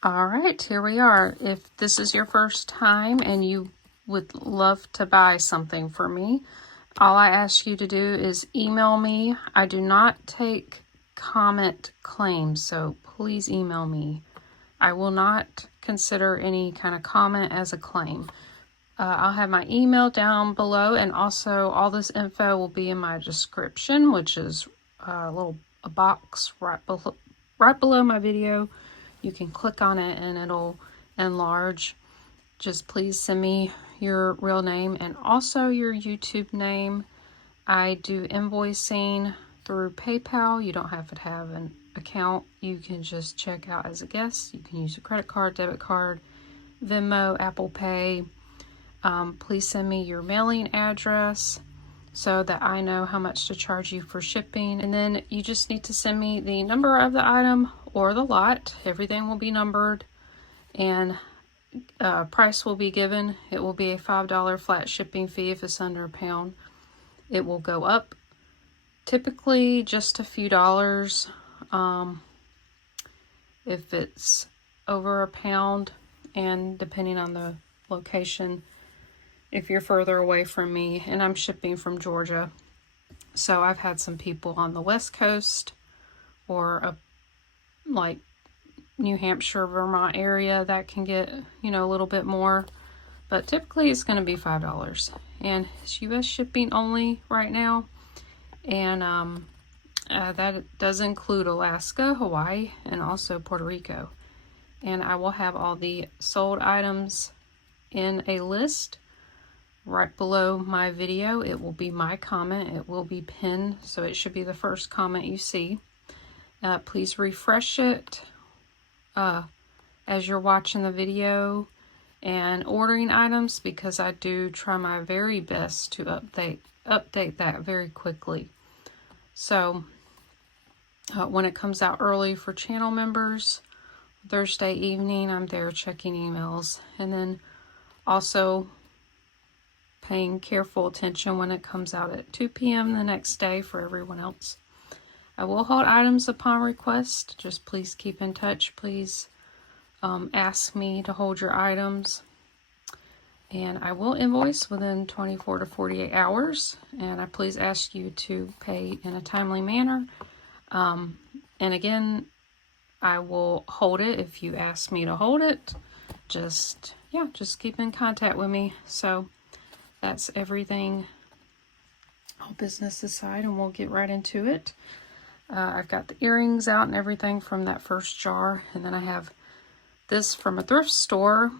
All right, here we are. If this is your first time and you would love to buy something for me, all I ask you to do is email me. I do not take comment claims, so please email me. I will not consider any kind of comment as a claim. I'll have my email down below, and also all this info will be in my description, which is a box right below my video. You can click on it and it'll enlarge. Just please send me your real name and also your YouTube name. I do invoicing through PayPal. You don't have to have an account. You can just check out as a guest. You can use a credit card, debit card, Venmo, Apple Pay. Please send me your mailing address so that I know how much to charge you for shipping. And then you just need to send me the number of the item or the lot. Everything will be numbered, and price will be given. It will be a $5 flat shipping fee if it's under a pound. It will go up typically just a few dollars if it's over a pound, and depending on the location, if you're further away from me, and I'm shipping from Georgia. So I've had some people on the West Coast or like New Hampshire, Vermont area that can get, a little bit more. But typically it's going to be $5. And it's US shipping only right now. And that does include Alaska, Hawaii, and also Puerto Rico. And I will have all the sold items in a list right below my video. It will be my comment. It will be pinned, so it should be the first comment you see. Please refresh it as you're watching the video and ordering items, because I do try my very best to update that very quickly. So when it comes out early for channel members, Thursday evening, I'm there checking emails, and then also paying careful attention when it comes out at 2 p.m. the next day for everyone else. I will hold items upon request. Just please keep in touch. Please ask me to hold your items. And I will invoice within 24 to 48 hours. And I please ask you to pay in a timely manner. And again, I will hold it if you ask me to hold it. Just keep in contact with me. So that's everything, all business aside, and we'll get right into it. I've got the earrings out and everything from that first jar, and then I have this from a thrift store,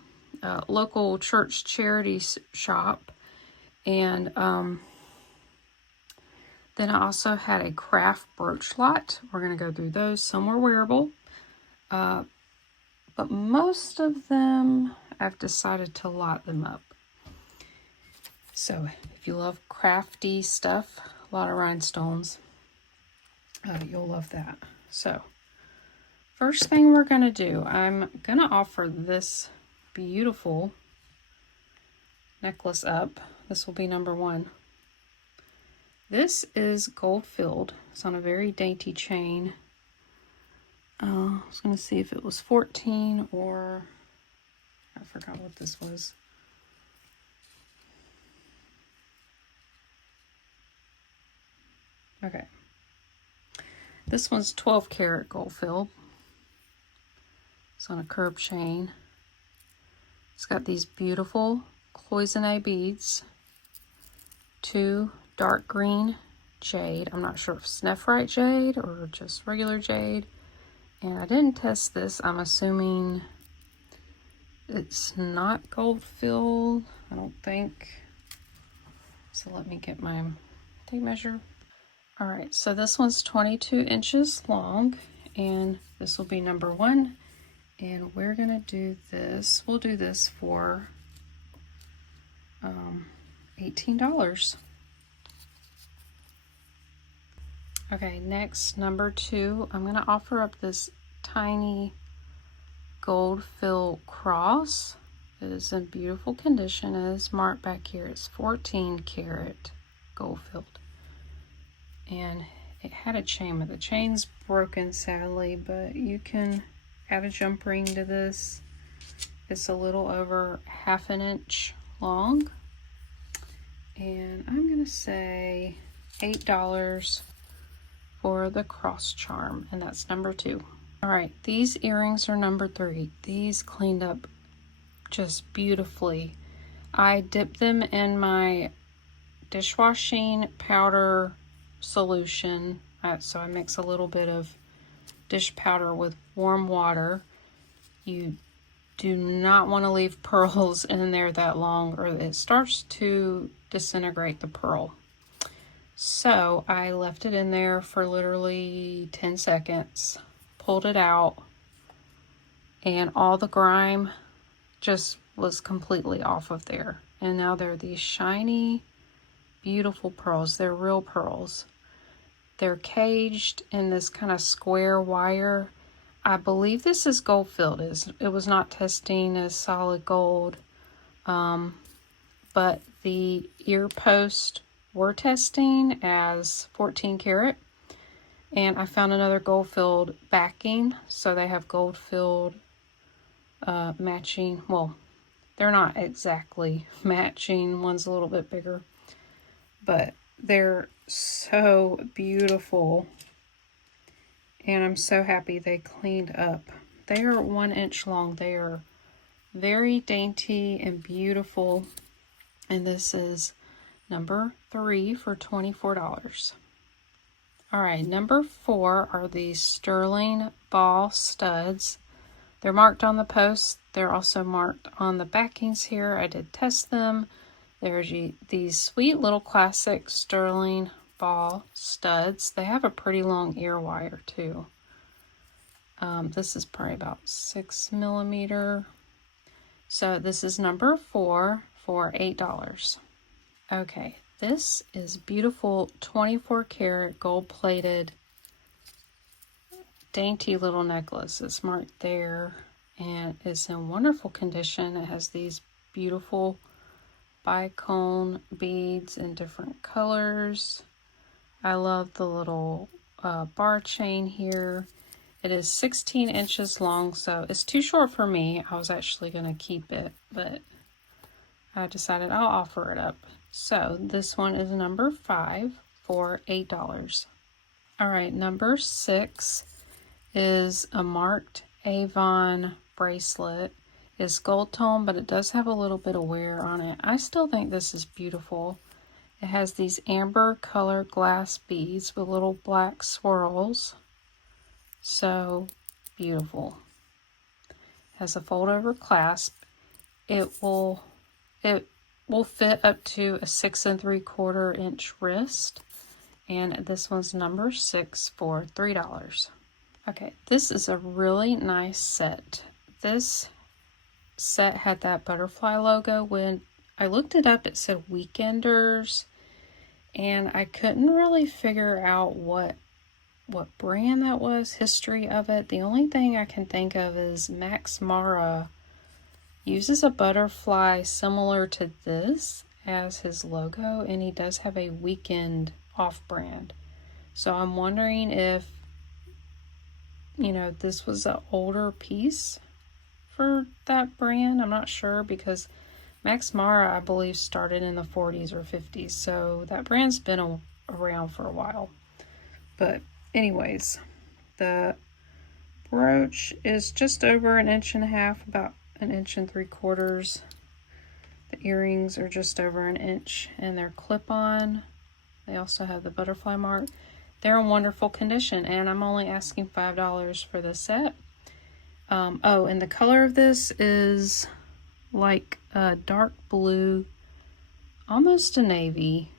local church charity shop, and then I also had a craft brooch lot. We're going to go through those. Some were wearable, but most of them I've decided to lot them up. So if you love crafty stuff, a lot of rhinestones, you'll love that. So first thing we're going to do, I'm going to offer this beautiful necklace up. This will be number 1. This is gold filled. It's on a very dainty chain. I was going to see if it was 14 or I forgot what this was. Okay. This one's 12 karat gold filled. It's on a curb chain. It's got these beautiful cloisonne beads. 2 dark green jade. I'm not sure if it's nephrite jade or just regular jade. And I didn't test this. I'm assuming it's not gold filled. I don't think. So let me get my tape measure. All right, so this one's 22 inches long, and this will be number 1. And we're gonna do this. We'll do this for $18. Okay, next, number 2, I'm gonna offer up this tiny gold fill cross. It is in beautiful condition. It is marked back here. It's 14 karat gold filled. And it had a chain, but the chain's broken sadly, but you can add a jump ring to this. It's a little over 1/2 inch long. And I'm going to say $8 for the cross charm, and that's number 2. All right, these earrings are number 3. These cleaned up just beautifully. I dipped them in my dishwashing powder solution. So I mix a little bit of dish powder with warm water. You do not want to leave pearls in there that long, or it starts to disintegrate the pearl. So I left it in there for literally 10 seconds, pulled it out, and all the grime just was completely off of there. And now they're these shiny, beautiful pearls. They're real pearls. They're caged in this kind of square wire. I believe this is gold filled. It was not testing as solid gold, but the ear posts were testing as 14 karat. And I found another gold filled backing, so they have gold filled matching. Well, they're not exactly matching. One's a little bit bigger, but they're so beautiful. And I'm so happy they cleaned up. They are 1 inch long. They are very dainty and beautiful. And this is number 3 for $24. All right, number 4 are these sterling ball studs. They're marked on the post. They're also marked on the backings here. I did test them. There's these sweet little classic sterling ball studs. They have a pretty long ear wire too. This is probably about 6 millimeter. So this is number 4 for $8. Okay, this is beautiful 24 karat gold plated dainty little necklace. It's marked there and it's in wonderful condition. It has these beautiful bicone beads in different colors. I love the little bar chain here. It is 16 inches long, so it's too short for me. I was actually going to keep it, but I decided I'll offer it up. So this one is number 5 for $8. All right, number 6 is a marked Avon bracelet. It's gold tone, but it does have a little bit of wear on it. I still think this is beautiful. It has these amber color glass beads with little black swirls. So beautiful. It has a fold over clasp. It will fit up to a 6 3/4 inch wrist. And this one's number 6 for $3. Okay, this is a really nice set. This set had that butterfly logo. When I looked it up, it said Weekenders, and I couldn't really figure out what brand that was, history of it. The only thing I can think of is Max Mara uses a butterfly similar to this as his logo, and he does have a Weekend off-brand. So I'm wondering if, you know, this was an older piece for that brand. I'm not sure, because Max Mara, I believe, started in the 40s or 50s. So that brand's been around for a while. But anyways, the brooch is just over 1.5 inches, about 1 3/4 inches. The earrings are just over 1 inch, and they're clip-on. They also have the butterfly mark. They're in wonderful condition, and I'm only asking $5 for this set. Oh, and the color of this is like a dark blue, almost a navy,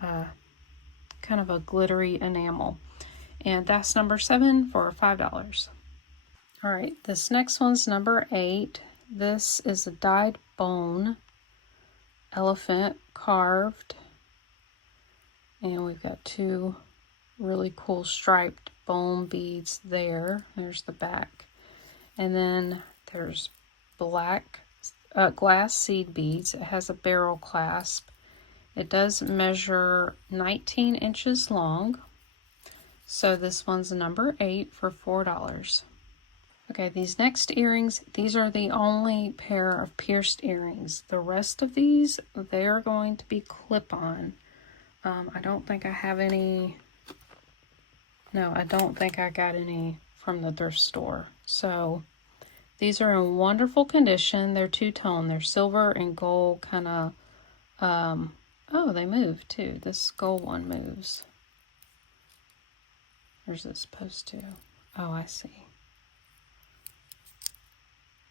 kind of a glittery enamel. And that's number 7 for $5. All right, this next one's number 8. This is a dyed bone elephant carved. And we've got 2 really cool striped bone beads there. There's the back. And then there's black glass seed beads. It has a barrel clasp. It does measure 19 inches long. So this one's number 8 for $4. Okay, these next earrings, these are the only pair of pierced earrings. The rest of these, they are going to be clip-on. I don't think I have any. No, I don't think I got any from the thrift store. So these are in wonderful condition. They're two-tone. They're silver and gold kind of. Oh, they move too. This gold one moves. Where's it supposed to? Oh, I see.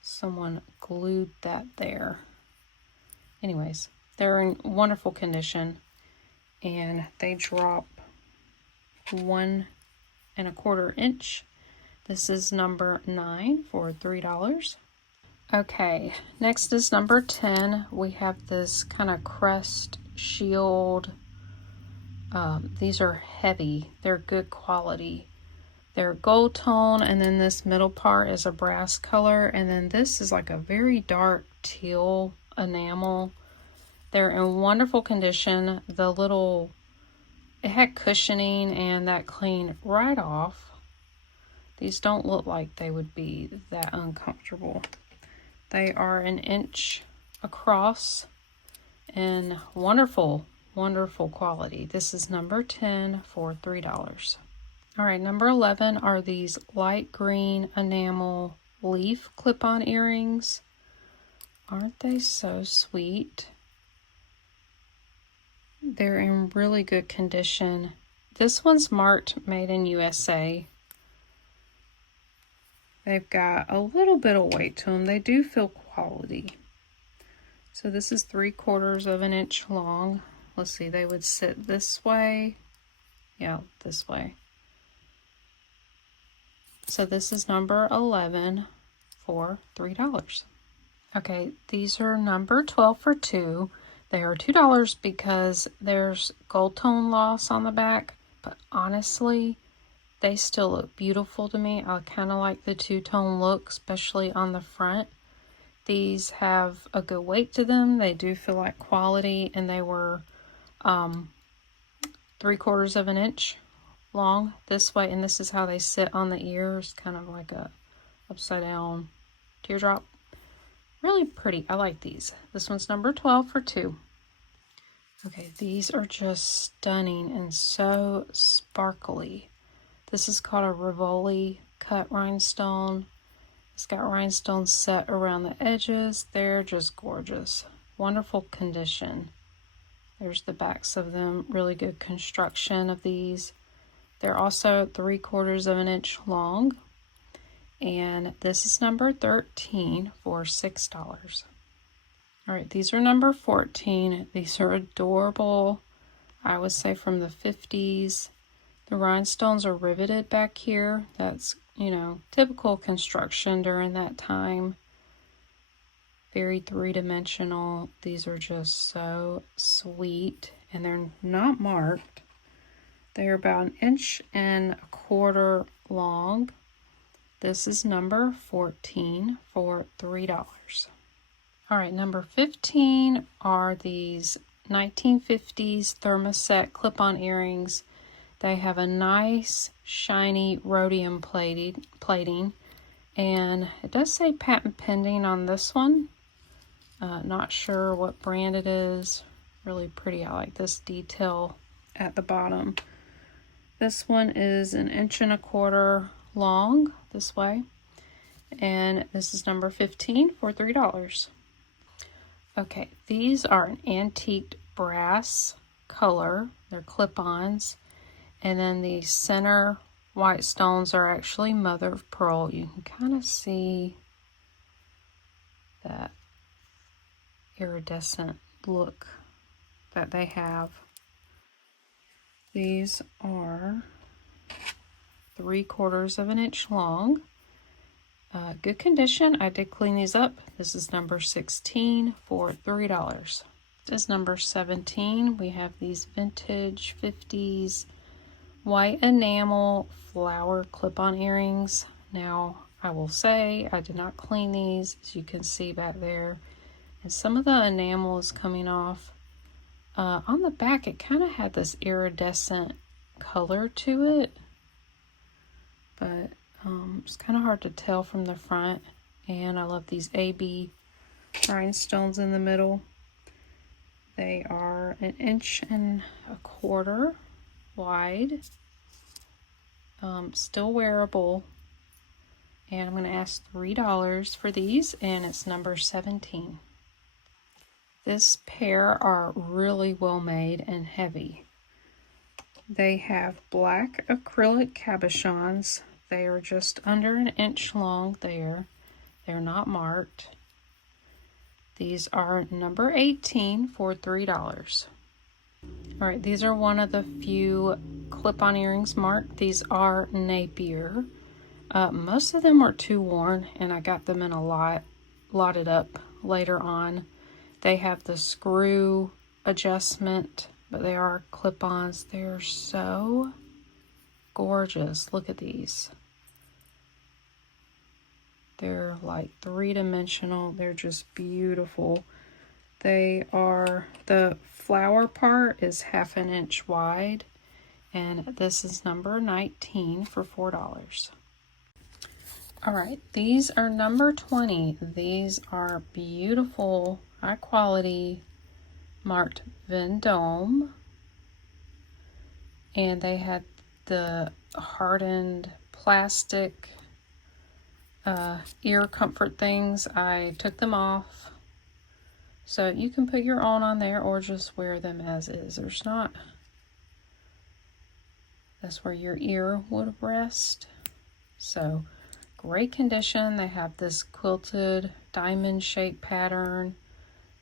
Someone glued that there. Anyways, they're in wonderful condition, and they drop 1¼ inch. This is number 9 for $3. Okay, next is number 10. We have this kind of crest shield. These are heavy. They're good quality. They're gold tone, and then this middle part is a brass color, and then this is like a very dark teal enamel. They're in wonderful condition. It had cushioning, and that cleaned right off. These don't look like they would be that uncomfortable. They are 1 inch across and wonderful, wonderful quality. This is number 10 for $3. All right, number 11 are these light green enamel leaf clip-on earrings. Aren't they so sweet? They're in really good condition. This one's marked Made in USA. They've got a little bit of weight to them. They do feel quality. So this is 3/4 inch long. Let's see, they would sit this way. Yeah, this way. So this is number 11 for $3. Okay, these are number 12 for $2. They are $2 because there's gold tone loss on the back, but honestly, they still look beautiful to me. I kind of like the two-tone look, especially on the front. These have a good weight to them. They do feel like quality, and they were 3/4 inch long this way, and this is how they sit on the ears, kind of like a upside down teardrop. Really pretty. I like these. This one's number 12 for $2. Okay, these are just stunning and so sparkly. This is called a Rivoli cut rhinestone. It's got rhinestones set around the edges. They're just gorgeous. Wonderful condition. There's the backs of them. Really good construction of these. They're also 3/4 inch long. And this is number 13 for $6. All right, these are number 14. These are adorable. I would say from the 50s. The rhinestones are riveted back here. That's, typical construction during that time. Very three-dimensional. These are just so sweet, and they're not marked. They're about 1¼ inch long. This is number 14 for $3. All right, number 15 are these 1950s thermoset clip-on earrings. They have a nice, shiny rhodium plating, and it does say patent pending on this one. Not sure what brand it is. Really pretty. I like this detail at the bottom. This one is 1¼ inch long this way, and this is number 15 for $3. Okay, these are an antique brass color. They're clip-ons, and then the center white stones are actually mother of pearl. You can kind of see that iridescent look that they have. These are 3/4 inch long. Good condition. I did clean these up. This is number 16 for $3. This is number 17. We have these vintage 50s white enamel flower clip-on earrings. Now, I will say I did not clean these, as you can see back there. And some of the enamel is coming off. On the back, it kind of had this iridescent color to it. But It's kind of hard to tell from the front. And I love these AB rhinestones in the middle. They are 1.25 inches wide. Still wearable. And I'm going to ask $3 for these, and it's number 17. This pair are really well made and heavy. They have black acrylic cabochons. They are just under 1 inch long there. They're not marked. These are number 18 for $3. All right, these are one of the few clip-on earrings marked. These are Napier. Most of them are too worn, and I got them in a lot, lotted up later on. They have the screw adjustment, but they are clip-ons. They're so gorgeous. Look at these. They're like 3-dimensional. They're just beautiful. They are, the flower part is 1/2 inch wide, and this is number 19 for $4. All right, these are number 20. These are beautiful, high quality, marked Vendome. And they had the hardened plastic ear comfort things. I took them off. So you can put your own on there or just wear them as is. There's not, that's where your ear would rest. So great condition. They have this quilted diamond shape pattern,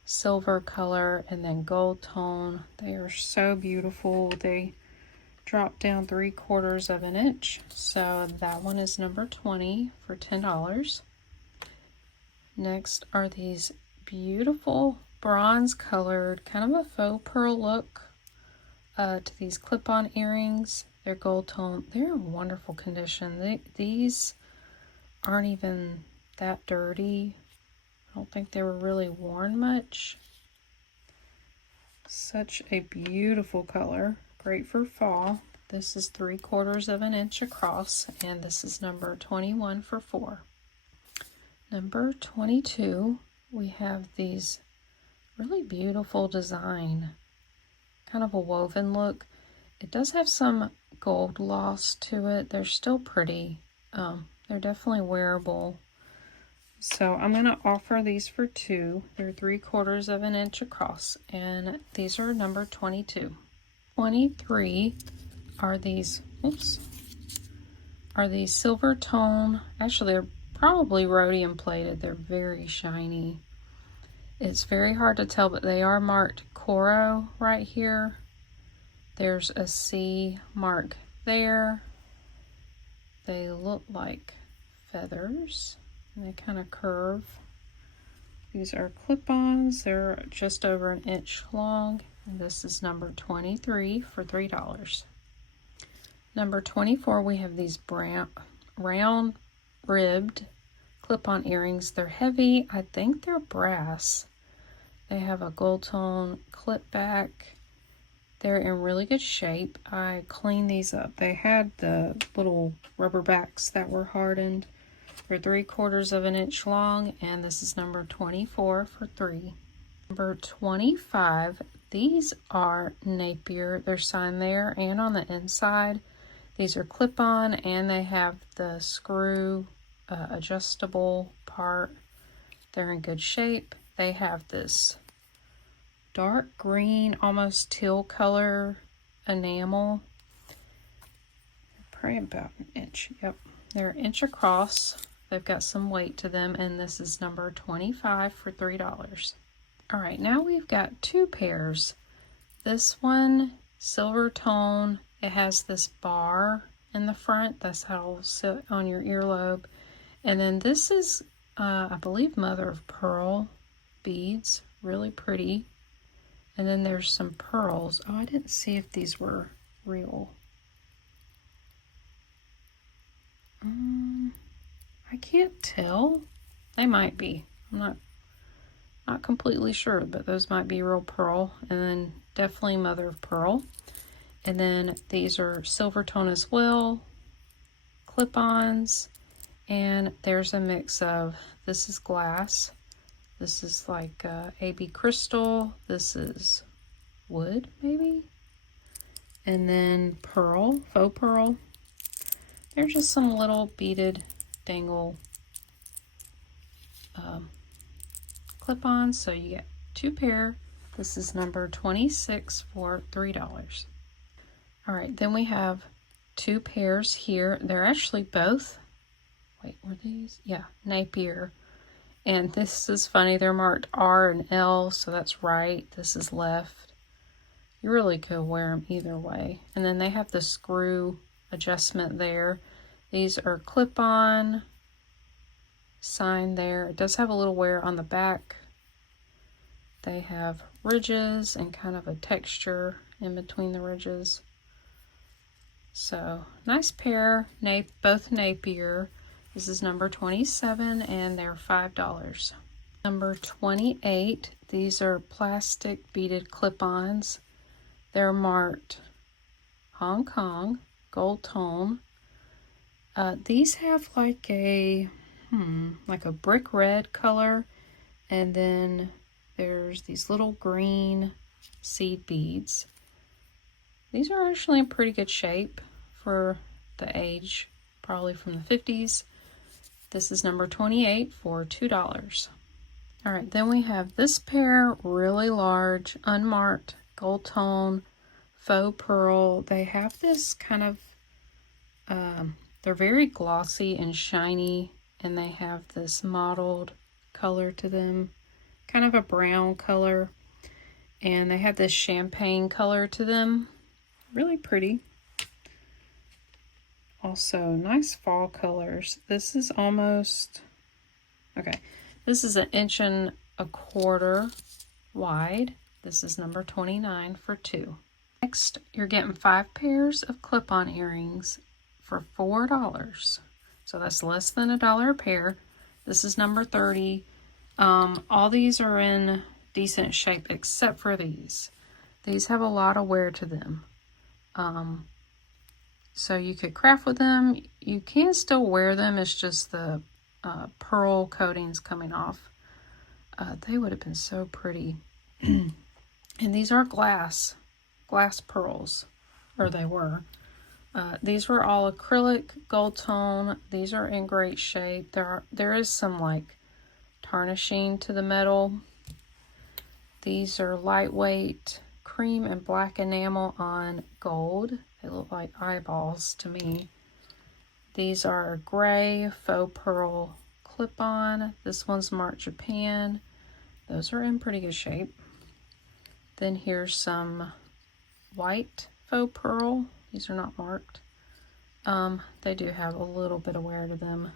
silver color, and then gold tone. They are so beautiful. They drop down 3/4 inch. So that one is number 20 for $10. Next are these beautiful bronze colored, kind of a faux pearl look to these clip-on earrings. They're gold tone. They're in wonderful condition. These aren't even that dirty. I don't think they were really worn much. Such a beautiful color. Great for fall. This is 3/4 inch across, and this is number 21 for $4. Number 22, we have these really beautiful design, kind of a woven look. It does have some gold gloss to it. They're still pretty. They're definitely wearable. So I'm going to offer these for $2. They're 3/4 inch across, and these are number 22. 23 are these, are these silver tone. Actually, they're probably rhodium plated. They're very shiny. It's very hard to tell, but they are marked Coro right here. There's a C mark there. They look like feathers, and they kind of curve. These are clip-ons. They're just over 1 inch long, and this is number 23 for $3. Number 24, we have these round ribbed clip-on earrings. They're heavy. I think they're brass. They have a gold tone clip back. They're in really good shape. I cleaned these up. They had the little rubber backs that were hardened. They're 3/4 inch long, and this is number 24 for $3. Number 25, these are Napier. They're signed there and on the inside. These are clip-on, and they have the screw adjustable part. They're in good shape. They have this dark green, almost teal color enamel. Probably about 1 inch. Yep, they're 1 inch across. They've got some weight to them, and this is number 25 for $3. All right, now we've got 2 pairs. This one, silver tone. It has this bar in the front. That's how it'll sit on your earlobe. And then this is, I believe, mother of pearl beads. Really pretty. And then there's some pearls. Oh, I didn't see if these were real. I can't tell. They might be. I'm not completely sure, but those might be real pearl. And then definitely mother of pearl. And then these are silver tone as well. clip-ons, and there's a mix of, this is glass, this is like AB crystal, this is wood maybe, and then pearl, faux pearl. They're just some little beaded dangle clip-ons, so you get 2 pair. This is number 26 for $3. All right, then we have 2 pairs here. They're actually both, wait, were these? Yeah, Napier. And this is funny, they're marked R and L, so that's right, this is left. You really could wear them either way. And then they have the screw adjustment there. These are clip-on, sign there. It does have a little wear on the back. They have ridges and kind of a texture in between the ridges. So nice pair, both Napier. This is number 27 and they're $5. Number 28, these are plastic beaded clip-ons. They're marked Hong Kong, gold tone. These have like a brick red color, and then there's these little green seed beads. These are actually in pretty good shape for the age, probably from the 50s. This is number 28 for $2. All right, then we have this pair, really large, unmarked, gold tone, faux pearl. They have this kind of, they're very glossy and shiny, and they have this mottled color to them, kind of a brown color, and they have this champagne color to them. Really pretty. Also, nice fall colors. This is almost, okay, this is 1.25 inches wide. This is number 29 for $2. Next, you're getting 5 pairs of clip-on earrings for $4. So that's less than $1 a pair. This is number 30. All these are in decent shape except for these. These have a lot of wear to them. So you could craft with them. You can still wear them. It's just the pearl coatings coming off. They would have been so pretty. And these are glass pearls, or they were. These were all acrylic, gold tone. These are in great shape. There is some like tarnishing to the metal. These are lightweight cream and black enamel on gold. They look like eyeballs to me. These are gray faux pearl clip-on. This one's marked Japan. Those are in pretty good shape. Then here's some white faux pearl. These are not marked. They do have a little bit of wear to them.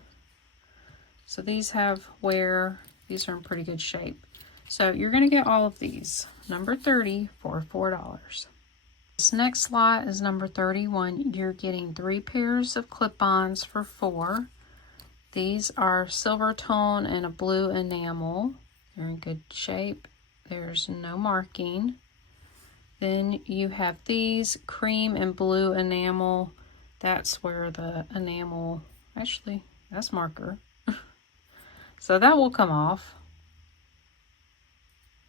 So these have wear. These are in pretty good shape. So you're going to get all of these. Number 30 for $4. This next lot is number 31. You're getting 3 pairs of clip-ons for $4. These are silver tone and a blue enamel. They're in good shape. There's no marking. Then you have these cream and blue enamel. That's where the enamel, actually, that's marker. So that will come off.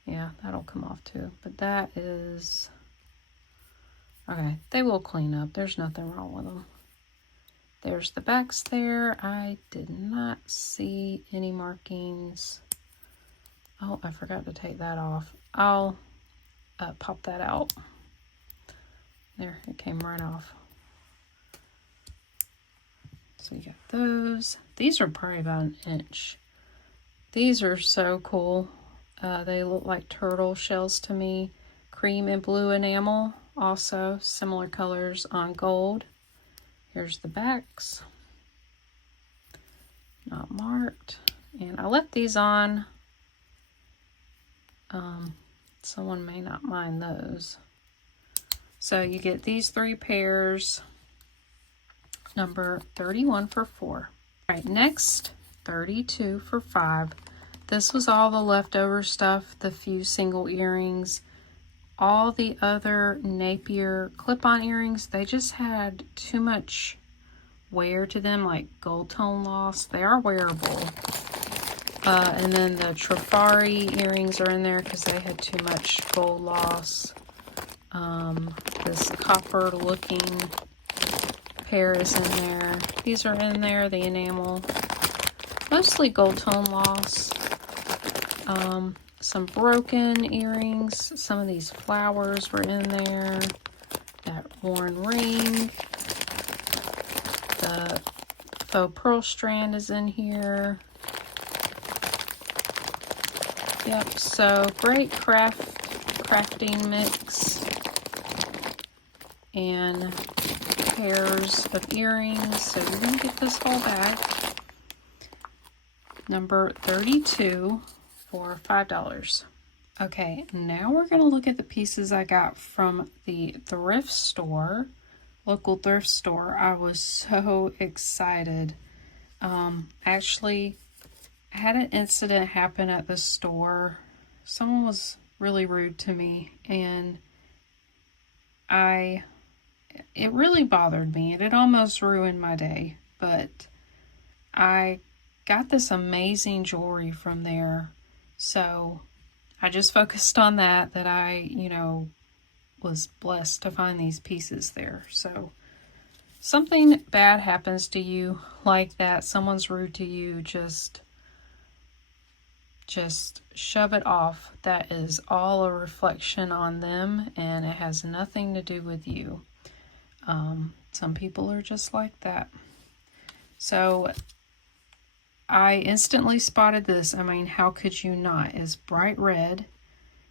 Yeah, that'll come off too. But that is, okay, they will clean up. There's nothing wrong with them. There's the backs there. I did not see any markings. Oh, I forgot to take that off. I'll pop that out. There, it came right off. So you got those. These are probably about 1 inch. These are so cool. They look like turtle shells to me. Cream and blue enamel, also similar colors on gold. Here's the backs. Not marked. And I left these on. Someone may not mind those. So you get these 3 pairs, number 31 for $4. All right, next, 32 for $5. This was all the leftover stuff, the few single earrings. All the other Napier clip-on earrings, they just had too much wear to them, like gold tone loss. They are wearable. And then the Trifari earrings are in there because they had too much gold loss. This copper looking pair is in there. These are in there, the enamel. Mostly gold tone loss. Some broken earrings. Some of these flowers were in there. That worn ring. The faux pearl strand is in here. Yep, so great crafting mix. And pairs of earrings. So you're going to get this whole bag. Number 32 for $5. Okay, now we're going to look at the pieces I got from the thrift store, local thrift store. I was so excited. Actually, I had an incident happen at the store. Someone was really rude to me, and it really bothered me, and it almost ruined my day, but I got this amazing jewelry from there. So I just focused on that I, was blessed to find these pieces there. So something bad happens to you like that, someone's rude to you, just shove it off. That is all a reflection on them, and it has nothing to do with you. Some people are just like that. So I instantly spotted this. I mean, how could you not? It's bright red.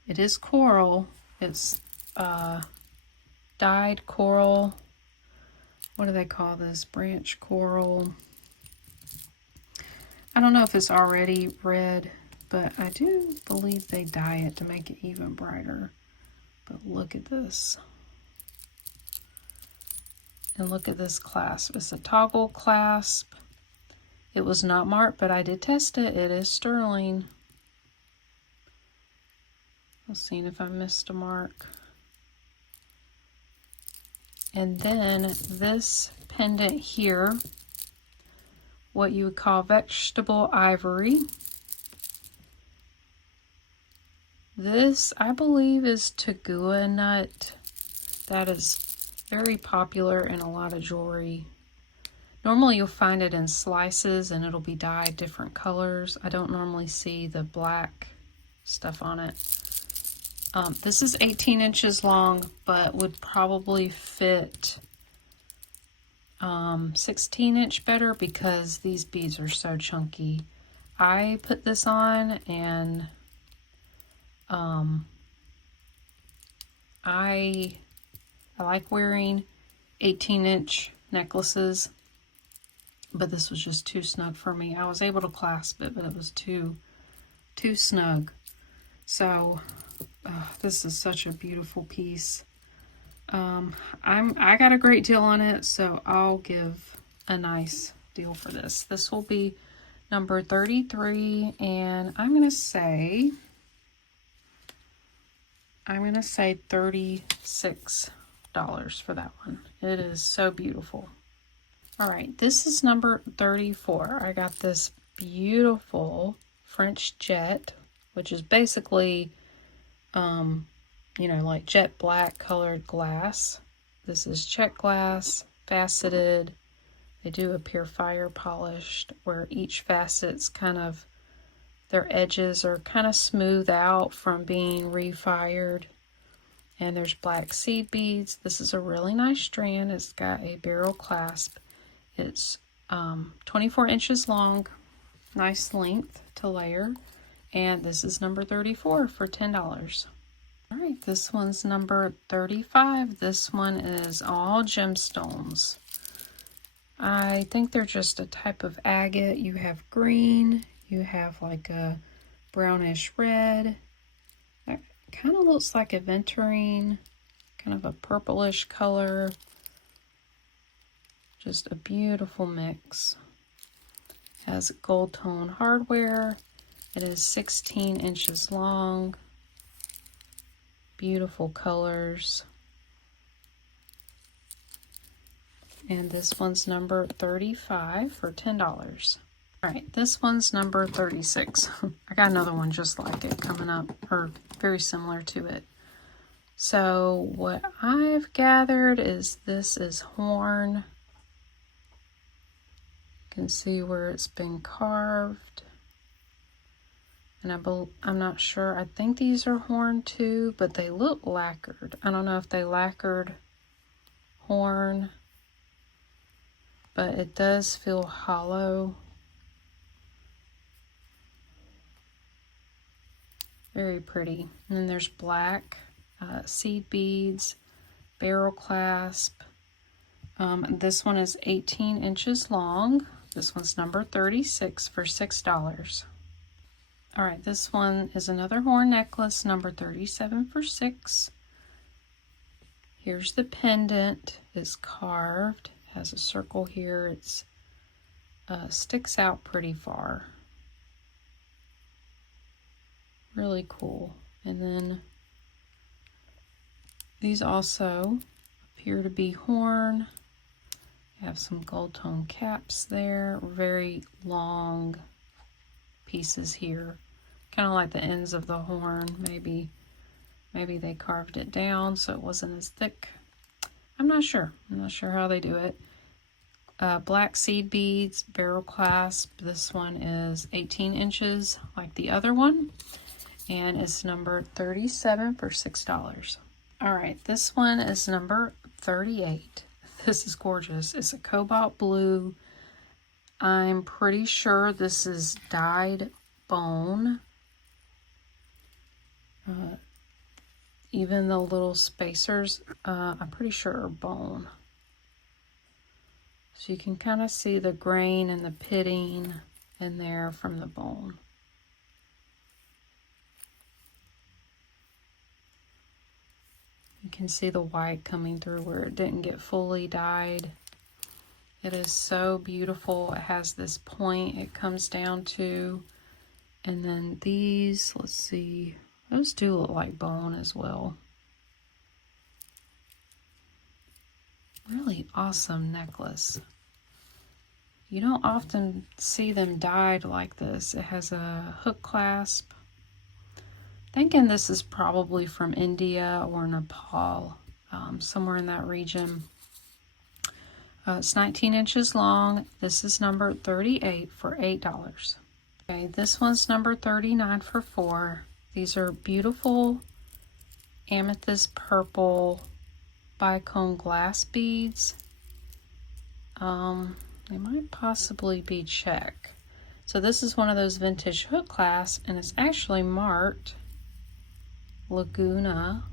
It is coral. It's dyed coral. What do they call this? Branch coral. I don't know if it's already red, but I do believe they dye it to make it even brighter. But look at this. And look at this clasp. It's a toggle clasp. It was not marked, but I did test it. It is sterling. Let's see if I missed a mark. And then this pendant here, what you would call vegetable ivory. This, I believe, is Tagua nut. That is very popular in a lot of jewelry. Normally you'll find it in slices and it'll be dyed different colors. I don't normally see the black stuff on it. This is 18 inches long, but would probably fit 16-inch better because these beads are so chunky. I put this on and I like wearing 18-inch necklaces, but this was just too snug for me. I was able to clasp it, but it was too snug. So this is such a beautiful piece. I got a great deal on it, so I'll give a nice deal for this. This will be number 33, and I'm gonna say $36 for that one. It is so beautiful. All right, this is number 34. I got this beautiful French jet, which is basically, like jet black colored glass. This is check glass, faceted. They do appear fire polished, where each facet's kind of, their edges are kind of smooth out from being refired. And there's black seed beads. This is a really nice strand. It's got a barrel clasp. It's 24 inches long, nice length to layer. And this is number 34 for $10. All right, this one's number 35. This one is all gemstones. I think they're just a type of agate. You have green, you have like a brownish red. That kind of looks like aventurine, kind of a purplish color. Just a beautiful mix. Has gold tone hardware. It is 16 inches long. Beautiful colors. And this one's number 35 for $10. All right, this one's number 36. I got another one just like it coming up, or very similar to it. So what I've gathered is this is horn. You can see where it's been carved. And I'm not sure. I think these are horn too, but they look lacquered. I don't know if they lacquered horn, but it does feel hollow. Very pretty. And then there's black seed beads, barrel clasp. This one is 18 inches long. This one's number 36 for $6. All right, this one is another horn necklace, number 37 for $6. Here's the pendant. It's carved, has a circle here. It's sticks out pretty far. Really cool. And then these also appear to be horn. Have some gold tone caps there. Very long pieces here. Kind of like the ends of the horn. Maybe they carved it down so it wasn't as thick. I'm not sure. I'm not sure how they do it. Black seed beads, barrel clasp. This one is 18 inches like the other one. And it's number 37 for $6. All right, this one is number 38. This is gorgeous. It's a cobalt blue. I'm pretty sure this is dyed bone. Even the little spacers, I'm pretty sure are bone. So you can kind of see the grain and the pitting in there from the bone. You can see the white coming through where it didn't get fully dyed. It is so beautiful. It has this point it comes down to. And then these, let's see, those do look like bone as well. Really awesome necklace. You don't often see them dyed like this. It has a hook clasp. Thinking this is probably from India or Nepal, somewhere in that region. It's 19 inches long. This is number 38 for $8. Okay, this one's number 39 for $4. These are beautiful amethyst purple bicone glass beads. They might possibly be check. So this is one of those vintage hook clasps, and it's actually marked Laguna.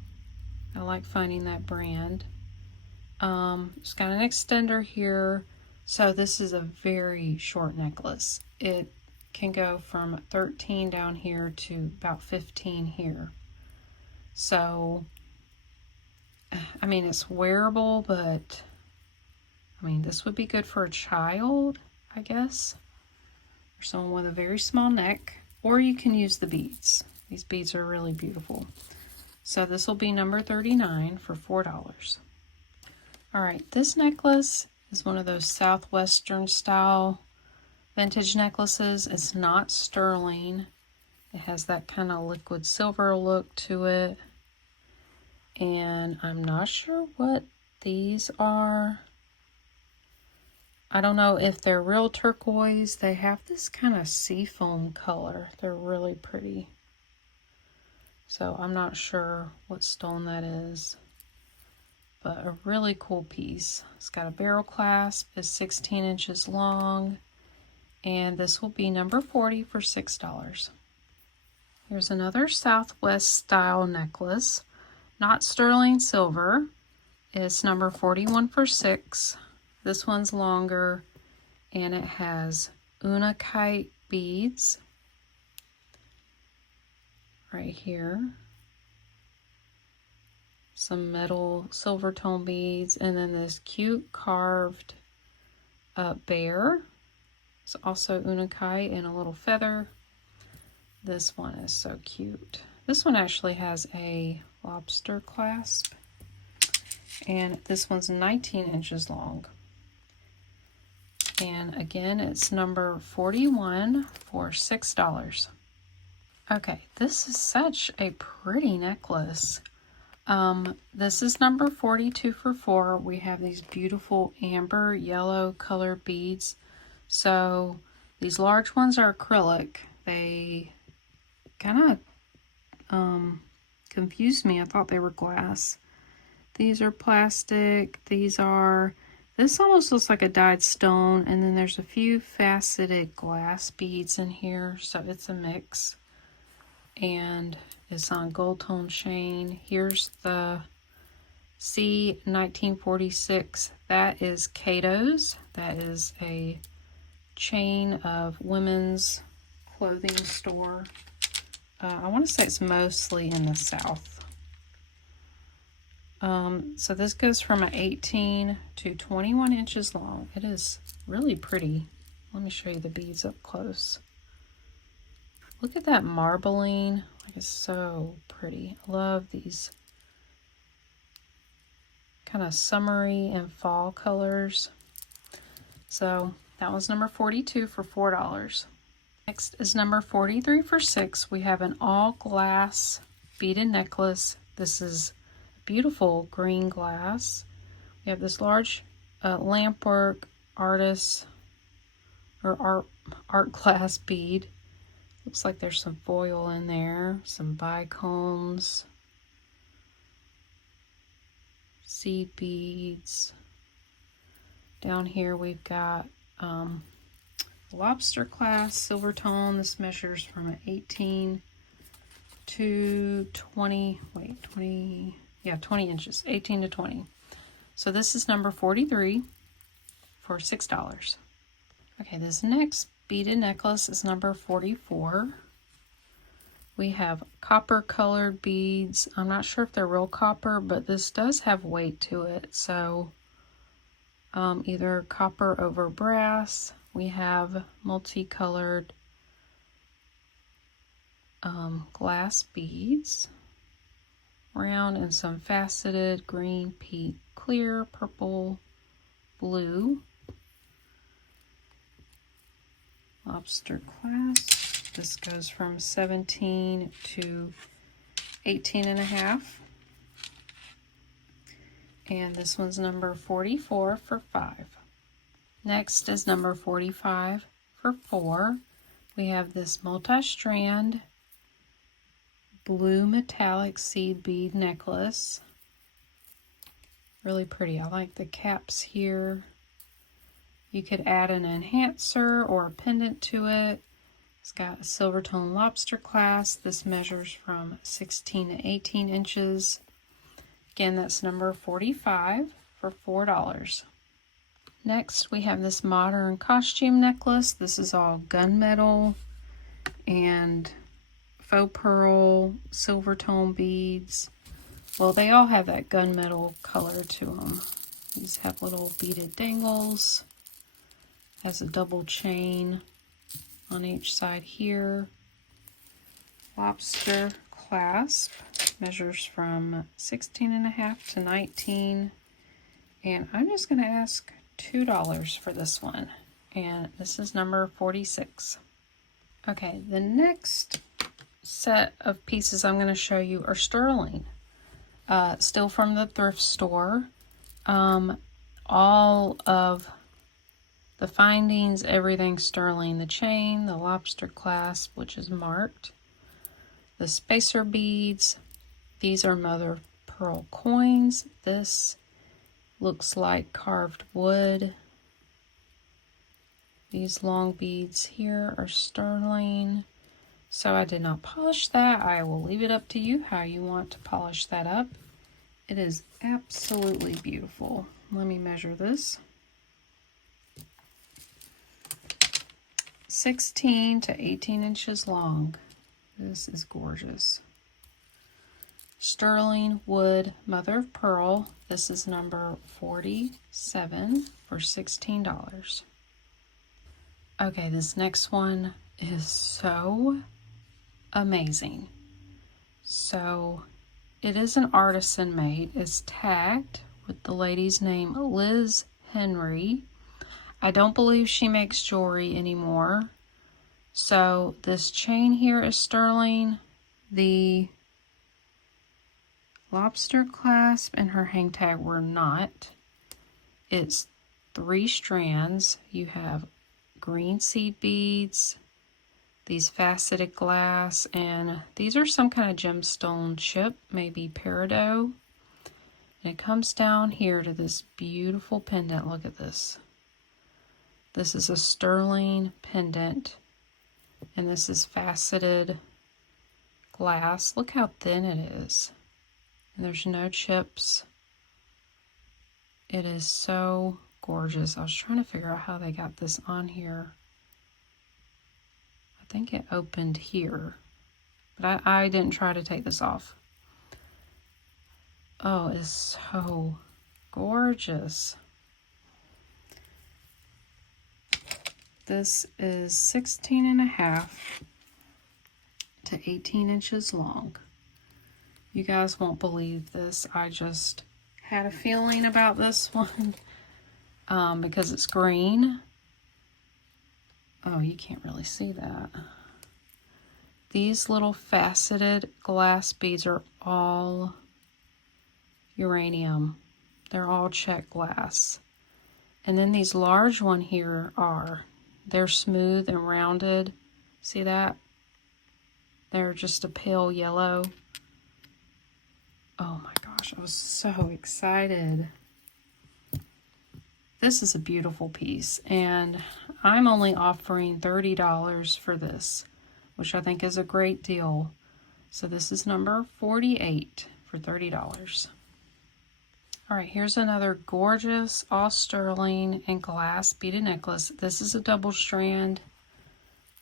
I like finding that brand. It's got an extender here. So this is a very short necklace. It can go from 13 down here to about 15 here. So, I mean, it's wearable, but I mean, this would be good for a child, I guess, or someone with a very small neck, or you can use the beads. These beads are really beautiful. So this will be number 39 for $4. All right, this necklace is one of those Southwestern style vintage necklaces. It's not sterling. It has that kind of liquid silver look to it. And I'm not sure what these are. I don't know if they're real turquoise. They have this kind of seafoam color. They're really pretty. So I'm not sure what stone that is. But a really cool piece. It's got a barrel clasp. It's 16 inches long. And this will be number 40 for $6. Here's another Southwest style necklace. Not sterling silver. It's number 41 for $6. This one's longer, and it has unakite beads right here. Some metal silver tone beads, and then this cute carved bear. It's also unakite and a little feather. This one is so cute. This one actually has a lobster clasp, and this one's 19 inches long. And again, it's number 41 for $6. Okay, this is such a pretty necklace. This is number 42 for $4. We have these beautiful amber yellow color beads. So these large ones are acrylic. They kind of confused me. I thought they were glass. These are plastic. This almost looks like a dyed stone, and then there's a few faceted glass beads in here, so it's a mix. And it's on gold tone chain. Here's the C1946. That is Cato's. That is a chain of women's clothing store. I want to say it's mostly in the South. So this goes from an 18 to 21 inches long. It is really pretty. Let me show you the beads up close. Look at that marbling. Like, it's so pretty. I love these kind of summery and fall colors. So that was number 42 for $4. Next is number 43 for $6. We have an all glass beaded necklace. This is beautiful green glass. We have this large lampwork artist or art glass bead. Looks like there's some foil in there, some bicones, seed beads. Down here we've got lobster clasp silver tone. This measures from an 18 to 20, 20 inches, 18 to 20. So this is number 43 for $6. Okay, this next beaded necklace is number 44. We have copper colored beads. I'm not sure if they're real copper, but this does have weight to it. So either copper over brass. We have multicolored glass beads, round and some faceted, green, pink, clear, purple, blue. Lobster clasp. This goes from 17 to 18 and a half. And this one's number 44 for $5. Next is number 45 for $4. We have this multi-strand blue metallic seed bead necklace. Really pretty. I like the caps here. You could add an enhancer or a pendant to it. It's got a silver tone lobster clasp. This measures from 16 to 18 inches. Again, that's number 45 for $4. Next, we have this modern costume necklace. This is all gunmetal and faux pearl, silver tone beads. Well, they all have that gunmetal color to them. These have little beaded dangles. Has a double chain on each side here. Lobster clasp measures from 16 and a half to 19. And I'm just going to ask $2 for this one. And this is number 46. Okay, the next set of pieces I'm going to show you are sterling. Still from the thrift store. All of the findings, everything sterling. The chain, the lobster clasp, which is marked. The spacer beads. These are mother of pearl coins. This looks like carved wood. These long beads here are sterling. So I did not polish that. I will leave it up to you how you want to polish that up. It is absolutely beautiful. Let me measure this. 16 to 18 inches long. This is gorgeous. Sterling wood mother of pearl. This is number 47 for $16. Okay, this next one is so amazing. So it is an artisan made. It's tagged with the lady's name, Liz Henry. I don't believe she makes jewelry anymore. So this chain here is sterling. The lobster clasp and her hang tag were not. It's 3 strands. You have green seed beads, these faceted glass, and these are some kind of gemstone chip, maybe peridot. And it comes down here to this beautiful pendant. Look at this. This is a sterling pendant, and this is faceted glass. Look how thin it is. And there's no chips. It is so gorgeous. I was trying to figure out how they got this on here. I think it opened here, but I didn't try to take this off. Oh, it's so gorgeous. This is 16.5 to 18 inches long. You guys won't believe this. I just had a feeling about this one because it's green. Oh, you can't really see that. These little faceted glass beads are all uranium. They're all check glass. And then these large one here they're smooth and rounded. See that? They're just a pale yellow. Oh my gosh, I was so excited. This is a beautiful piece, and I'm only offering $30 for this, which I think is a great deal. So this is number 48 for $30. All right, here's another gorgeous all sterling and glass beaded necklace. This is a double strand.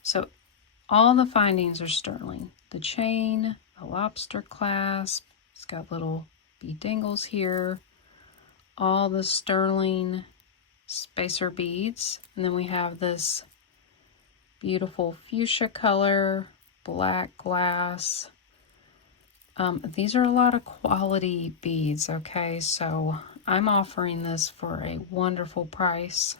So all the findings are sterling. The chain, the lobster clasp, it's got little bead dangles here, all the sterling spacer beads, and then we have this beautiful fuchsia color, black glass. These are a lot of quality beads, okay? So I'm offering this for a wonderful price.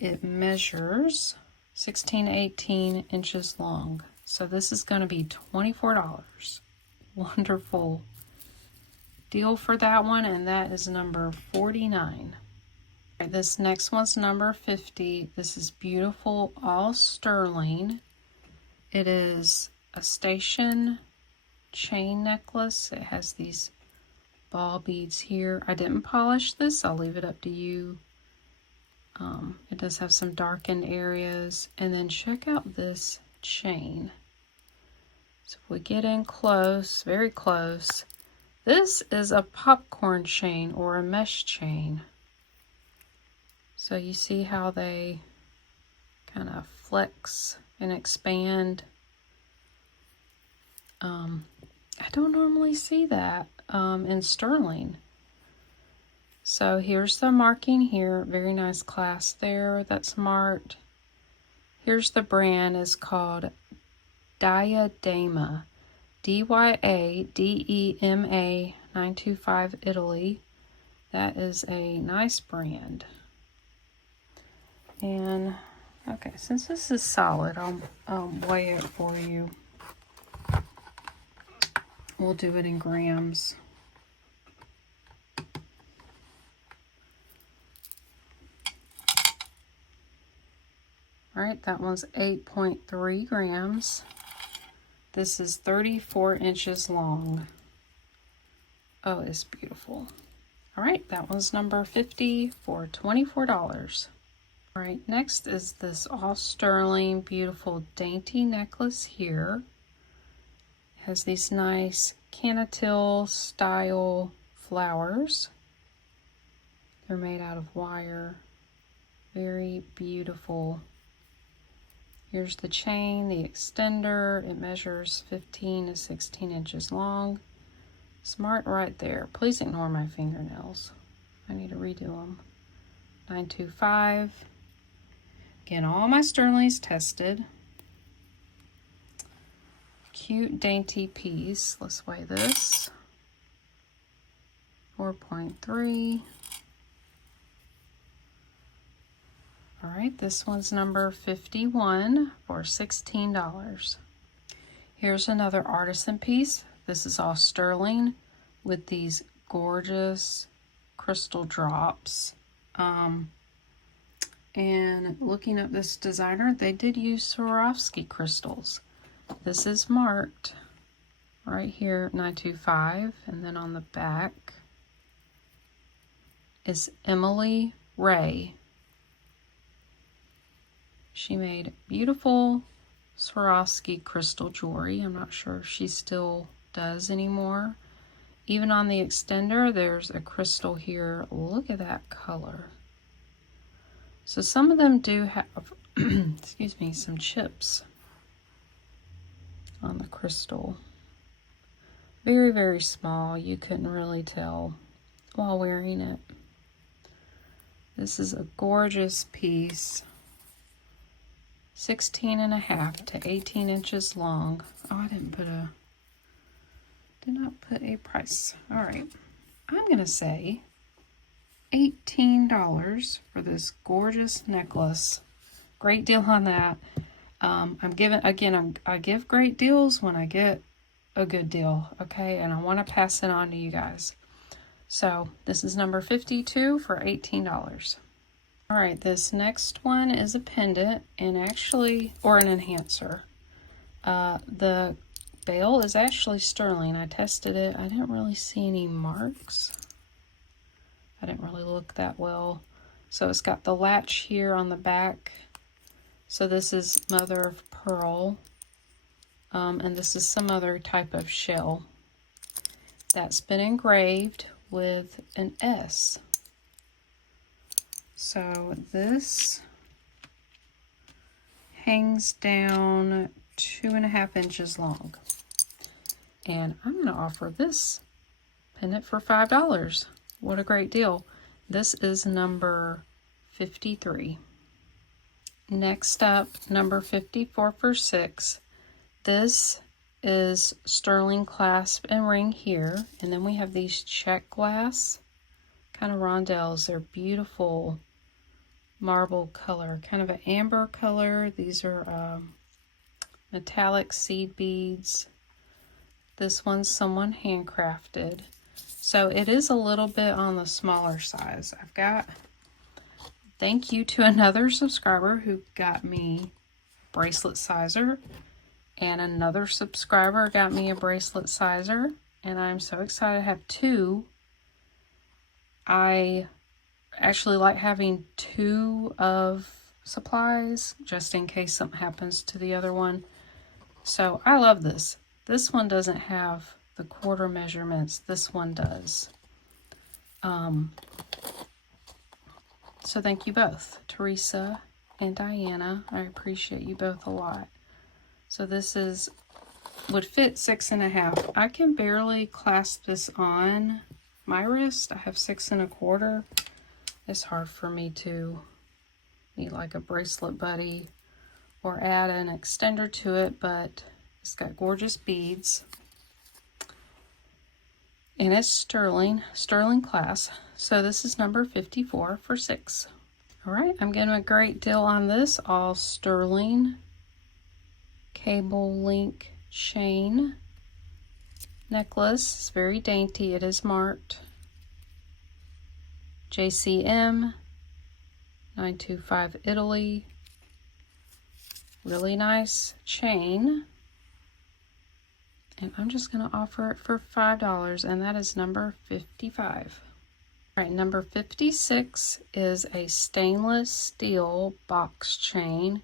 It measures 16 to 18 inches long. So this is going to be $24. Wonderful deal for that one, and that is number 49. Right, this next one's number 50. This is beautiful, all sterling. It is a station chain necklace. It has these ball beads here. I didn't polish this. I'll leave it up to you. It does have some darkened areas. And then check out this chain. So if we get in close, very close, this is a popcorn chain or a mesh chain. So you see how they kind of flex and expand. I don't normally see that in sterling. So here's the marking here. Very nice class there. That's marked. Here's the brand. Is called Diadema. Dyadema 925 Italy. That is a nice brand. And okay, since this is solid, I'll weigh it for you. We'll do it in grams. All right, that one's 8.3 grams. This is 34 inches long. Oh, it's beautiful. All right, that one's number 50 for $24. All right, next is this all sterling, beautiful, dainty necklace here. It has these nice cantil style flowers. They're made out of wire. Very beautiful. Here's the chain, the extender. It measures 15 to 16 inches long. Smart right there. Please ignore my fingernails. I need to redo them. 925. Again, all my sterling's tested. Cute, dainty piece. Let's weigh this. 4.3. All right, this one's number 51 for $16. Here's another artisan piece. This is all sterling with these gorgeous crystal drops. And looking at this designer, they did use Swarovski crystals. This is marked right here, 925, and then on the back is Emily Ray. She made beautiful Swarovski crystal jewelry. I'm not sure if she still does anymore. Even on the extender, there's a crystal here. Look at that color. So some of them do have, excuse me, some chips on the crystal. Very, very small. You couldn't really tell while wearing it. This is a gorgeous piece. 16.5 to 18 inches long. Oh, I did not put a price. All right. I'm going to say $18 for this gorgeous necklace. Great deal on that. I give great deals when I get a good deal, okay? And I want to pass it on to you guys. So this is number 52 for $18. All right, this next one is a pendant or an enhancer. The bail is actually sterling. I tested it. I didn't really see any marks. I didn't really look that well. So it's got the latch here on the back. So this is mother of pearl. And this is some other type of shell that's been engraved with an S. So this hangs down 2.5 inches long. And I'm going to offer this pendant for $5. What a great deal. This is number 53. Next up, number 54 for $6. This is sterling clasp and ring here. And then we have these check glass kind of rondelles. They're beautiful marble color, kind of an amber color. These are metallic seed beads. This one's someone handcrafted. So it is a little bit on the smaller size. Thank you to another subscriber who got me bracelet sizer, and another subscriber got me a bracelet sizer, and I'm so excited to have two. I actually like having two of supplies just in case something happens to the other one. So I love this. This one doesn't have the quarter measurements. This one does. So thank you both, Teresa and Diana. I appreciate you both a lot. So this would fit 6.5. I can barely clasp this on my wrist. I have 6.25. It's hard for me to need like a bracelet buddy or add an extender to it, but it's got gorgeous beads. And it's sterling class. So this is number 54 for $6. All right, I'm getting a great deal on this. All sterling cable link chain necklace. It's very dainty. It is marked JCM 925 Italy. Really nice chain. And I'm just going to offer it for $5, and that is number 55. All right, number 56 is a stainless steel box chain.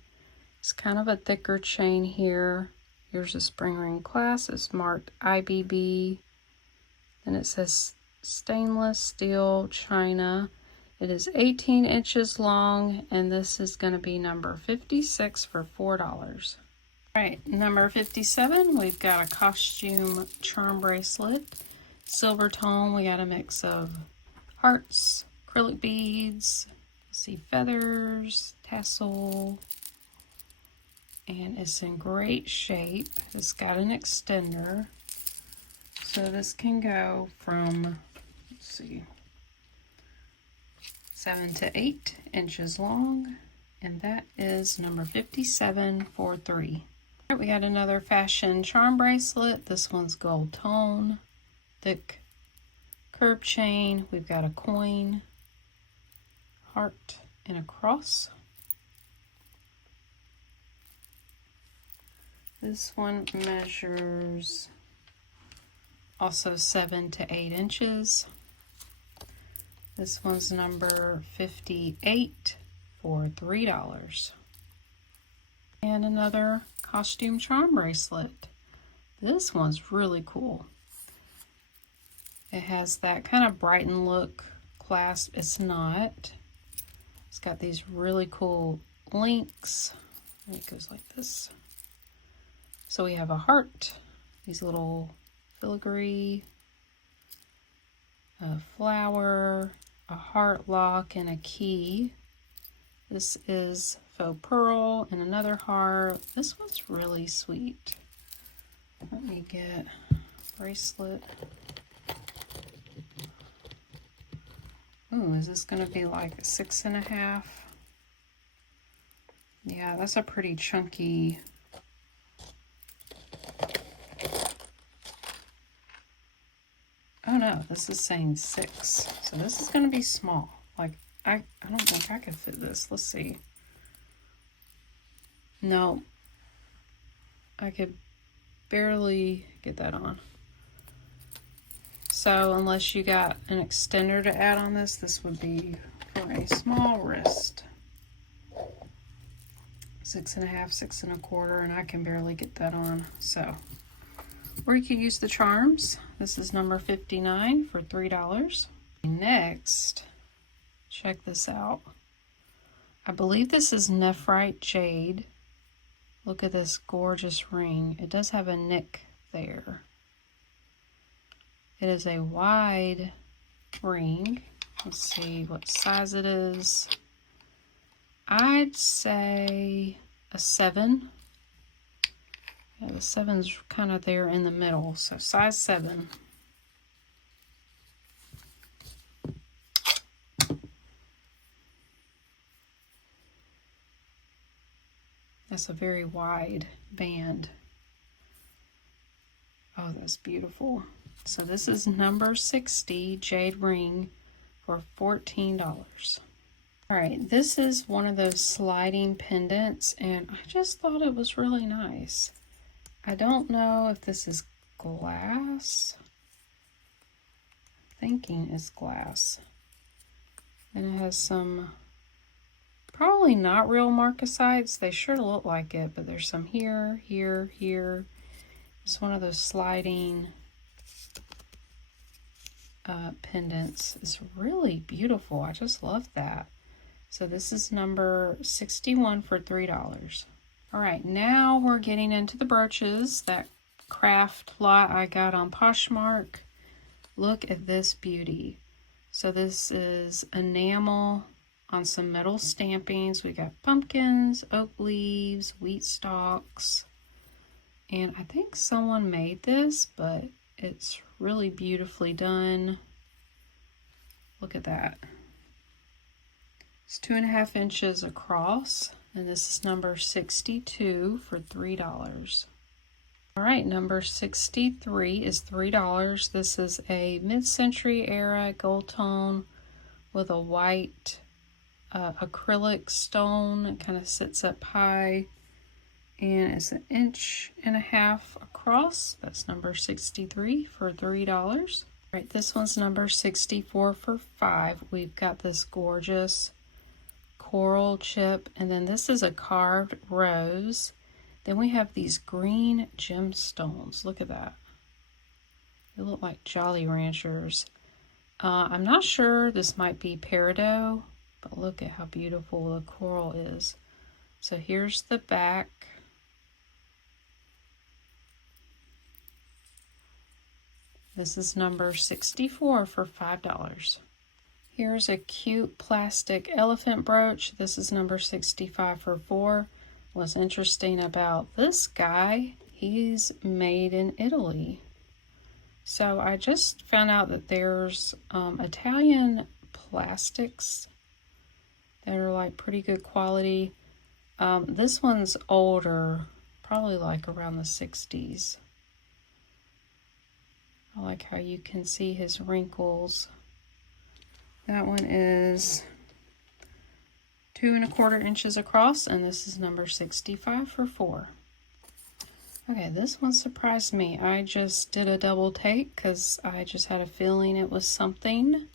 It's kind of a thicker chain here. Here's a spring ring clasp. It's marked IBB. Then it says stainless steel China. It is 18 inches long, and this is going to be number 56 for $4. All right, number 57, we've got a costume charm bracelet. Silver tone, we got a mix of hearts, acrylic beads, see feathers, tassel, and it's in great shape. It's got an extender, so this can go from, 7 to 8 inches long. and that is number 5743. All right, we got another fashion charm bracelet. This one's gold tone, thick curb chain. We've got a coin, heart, and a cross. This one measures also 7 to 8 inches. This one's number 58 for $3. And another costume charm bracelet. This one's really cool. It has that kind of Brighton look clasp. It's not. It's got these really cool links. It goes like this. So we have a heart, these little filigree, a flower, a heart lock, and a key. This is faux pearl and another heart. This one's really sweet. Let me get a bracelet. Ooh, is this gonna be like a 6.5? Yeah, that's a pretty chunky. Oh no, this is saying 6. So this is gonna be small. Like, I don't think I could fit this. Let's see. No, I could barely get that on. So unless you got an extender to add on this, this would be for a small wrist. 6.5, 6.25, and I can barely get that on. So, or you could use the charms. This is number 59 for $3. Next, check this out. I believe this is nephrite jade. Look at this gorgeous ring. It does have a nick there. It is a wide ring. Let's see what size it is. I'd say a 7. Yeah, the 7's kind of there in the middle, so size 7. That's a very wide band. Oh, that's beautiful. So this is number 60 jade ring for $14. All right, this is one of those sliding pendants, and I just thought it was really nice. I don't know if this is glass. I'm thinking it's glass. And it has some, probably not real marcasites. They sure look like it, but there's some here, here, here. It's one of those sliding pendants. It's really beautiful. I just love that. So this is number 61 for $3. All right, now we're getting into the brooches. That craft lot I got on Poshmark. Look at this beauty. So this is enamel on some metal stampings. We got pumpkins, oak leaves, wheat stalks. And I think someone made this, but it's really beautifully done. Look at that. It's 2.5 inches across, and this is number 62 for $3. All right, number 63 is $3. This is a mid-century era gold tone with a white acrylic stone. It kind of sits up high, and it's 1.5 inches across. That's number 63 for $3. All right, this one's number 64 for $5. We've got this gorgeous coral chip, and then this is a carved rose. Then we have these green gemstones. Look at that. They look like Jolly Ranchers. I'm not sure. This might be peridot, but look at how beautiful the coral is. So here's the back. This is number 64 for $5. Here's a cute plastic elephant brooch. This is number 65 for $4. What's interesting about this guy, he's made in Italy. So I just found out that there's Italian plastics that are like pretty good quality. This one's older, probably like around the 60s. I like how you can see his wrinkles. That one is 2 1/4 inches across, and this is number 65 for $4. Okay, this one surprised me. I just did a double take because I just had a feeling it was something.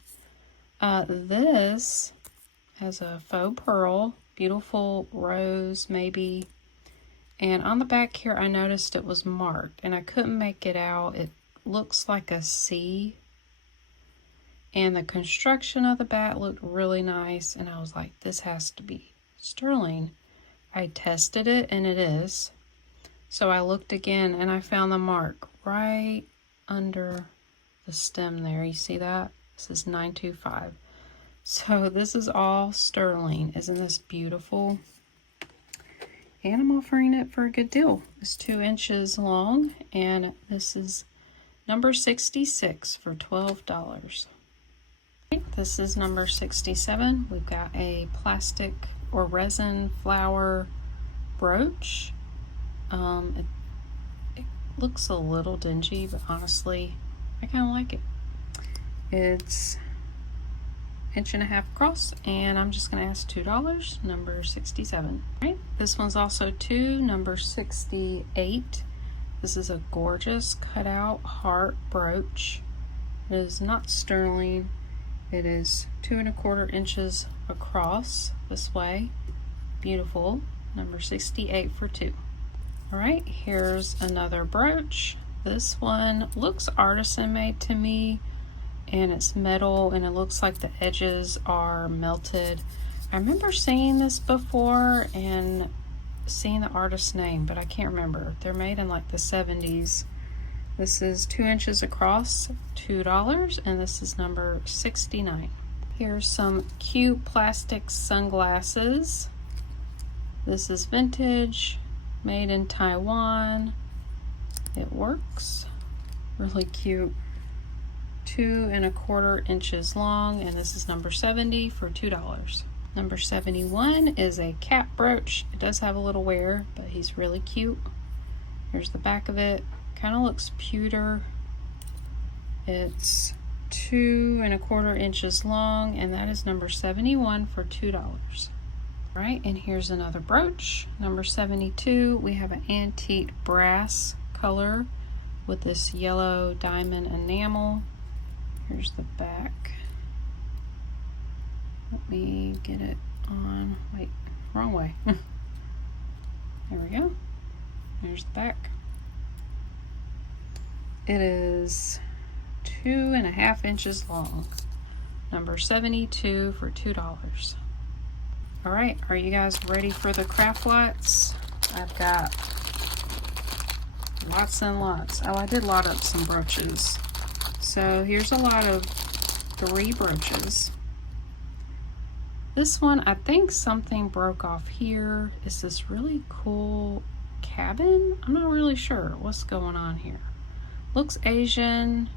This has a faux pearl, beautiful rose maybe. And on the back here, I noticed it was marked, and I couldn't make it out. It looks like a C. And the construction of the bat looked really nice, and I was like, this has to be sterling. I tested it, and it is. So I looked again, and I found the mark right under the stem there. You see that? This is 925. So this is all sterling. Isn't this beautiful? And I'm offering it for a good deal. It's 2 inches long, and this is number 66 for $12. This is number 67. We've got a plastic or resin flower brooch. It looks a little dingy, but honestly, I kind of like it. It's 1.5 inches across, and I'm just going to ask $2, number 67. Right, this one's also 2, number 68. This is a gorgeous cutout heart brooch. It is not sterling. It is 2 1/4 inches across this way. Beautiful, number 68 for $2. All right, here's another brooch. This one looks artisan made to me, and it's metal, and it looks like the edges are melted. I remember seeing this before and seeing the artist's name, but I can't remember. They're made in like the 70s. This is 2 inches across, $2, and this is number 69. Here's some cute plastic sunglasses. This is vintage, made in Taiwan. It works. Really cute. 2 1/4 inches long, and this is number 70 for $2. Number 71 is a cap brooch. It does have a little wear, but he's really cute. Here's the back of it. Kind of looks pewter. It's 2 1/4 inches long, and that is number 71 for $2. Right, and here's another brooch, number 72. We have an antique brass color with this yellow diamond enamel. Here's the back. Let me get it on. Wait, wrong way. There we go. Here's the back. It is 2 1/2 inches long. Number 72 for $2. All right, are you guys ready for the craft lots? I've got lots and lots. Oh, I did lot up some brooches. So here's a lot of 3 brooches. This one, I think something broke off here. Is this really cool cabin? I'm not really sure what's going on here. Looks Asian.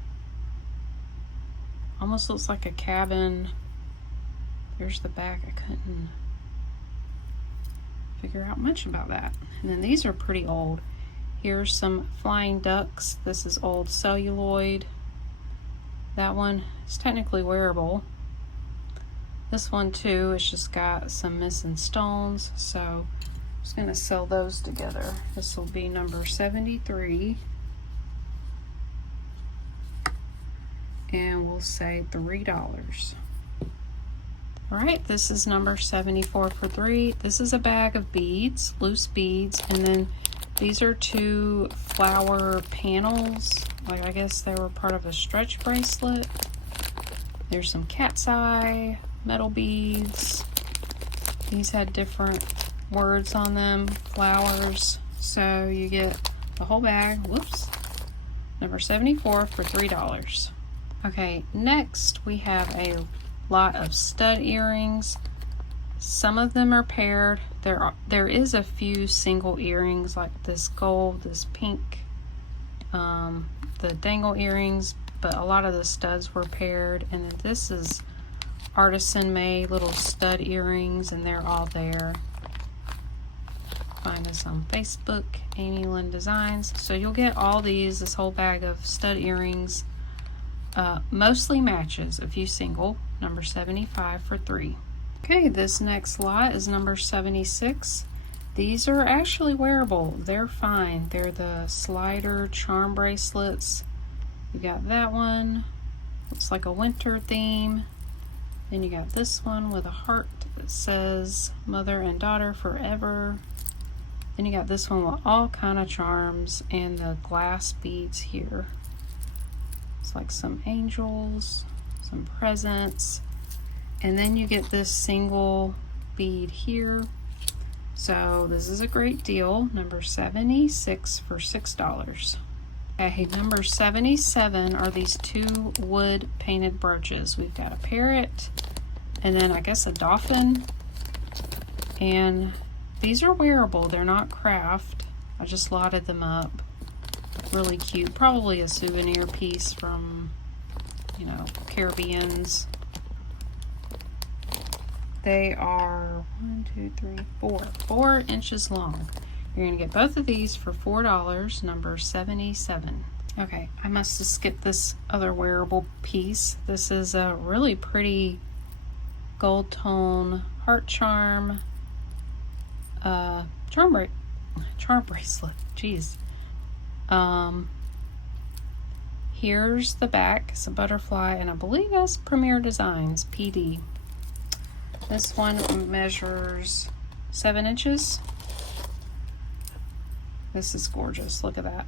Almost looks like a cabin. There's the back. I couldn't figure out much about that. And then these are pretty old. Here's some flying ducks. This is old celluloid. That one is technically wearable. This one too, it's just got some missing stones, so I'm just gonna sell those together. This will be number 73. And we'll say $3. All right, this is number 74 for $3. This is a bag of beads, loose beads, and then these are 2 flower panels. Like, I guess they were part of a stretch bracelet. There's some cat's eye, metal beads. These had different words on them, flowers. So you get the whole bag. Whoops. Number 74 for $3. Okay, next we have a lot of stud earrings. Some of them are paired. There is a few single earrings, like this gold, this pink, the dangle earrings, but a lot of the studs were paired. And then this is artisan made little stud earrings, and they're all there. Find us on Facebook, Amy Lynn Designs. So you'll get all these, this whole bag of stud earrings. Mostly matches, a few single, number 75 for 3. Okay, this next lot is number 76. These are actually wearable. They're fine. They're the slider charm bracelets. You got that one. Looks like a winter theme. Then you got this one with a heart that says mother and daughter forever. Then you got this one with all kind of charms and the glass beads here. It's like some angels, some presents. And then you get this single bead here. So this is a great deal. Number 76 for $6. Okay, number 77 are these 2 wood painted brooches. We've got a parrot and then I guess a dolphin. And these are wearable. They're not craft. I just lotted them up. Really cute. Probably a souvenir piece from, you know, Caribbeans. They are 4 inches long. You're going to get both of these for $4, number 77. Okay, I must have skipped this other wearable piece. This is a really pretty gold tone heart charm, charm bracelet. Jeez. Here's the back. It's a butterfly, and I believe that's Premier Designs, PD. This one measures 7 inches. This is gorgeous. Look at that.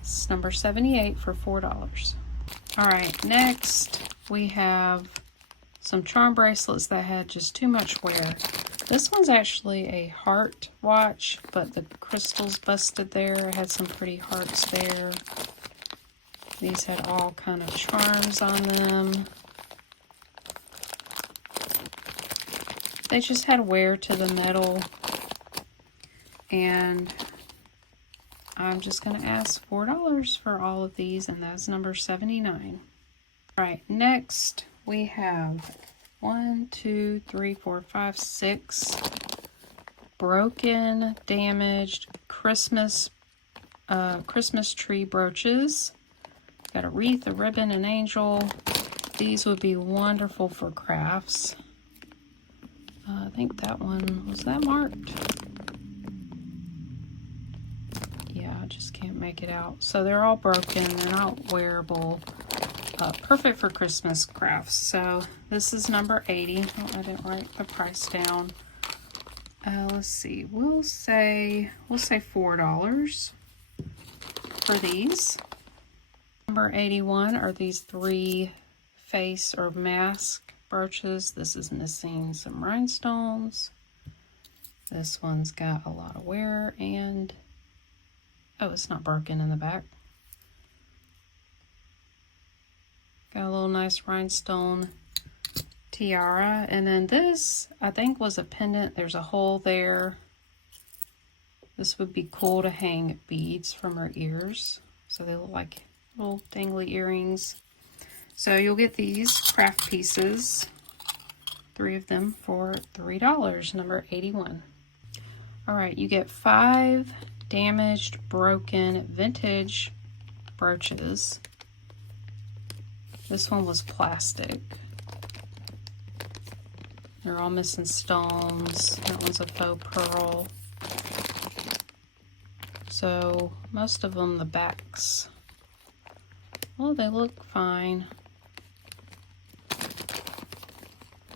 This is number 78 for $4. All right, next we have some charm bracelets that had just too much wear. This one's actually a heart watch, but the crystals busted there. It had some pretty hearts there. These had all kind of charms on them. They just had wear to the metal, and I'm just going to ask $4 for all of these, and that's number 79. All right, next we have 6 broken, damaged Christmas tree brooches. Got a wreath, a ribbon, an angel. These would be wonderful for crafts. I think that one, was that marked? Yeah, I just can't make it out. So they're all broken, they're not wearable. Perfect for Christmas crafts. So this is number 80. Oh, I didn't write the price down. Let's see, we'll say $4 for these. Number 81 are these 3 face or mask brooches. This is missing some rhinestones. This one's got a lot of wear, and oh, it's not broken in the back. Got a little nice rhinestone tiara. And then this, I think, was a pendant. There's a hole there. This would be cool to hang beads from her ears. So they look like little dangly earrings. So you'll get these craft pieces, 3 of them, for $3, number 81. All right, you get 5 damaged, broken, vintage brooches. This one was plastic. They're all missing stones. That one's a faux pearl. So most of them, the backs, well, they look fine.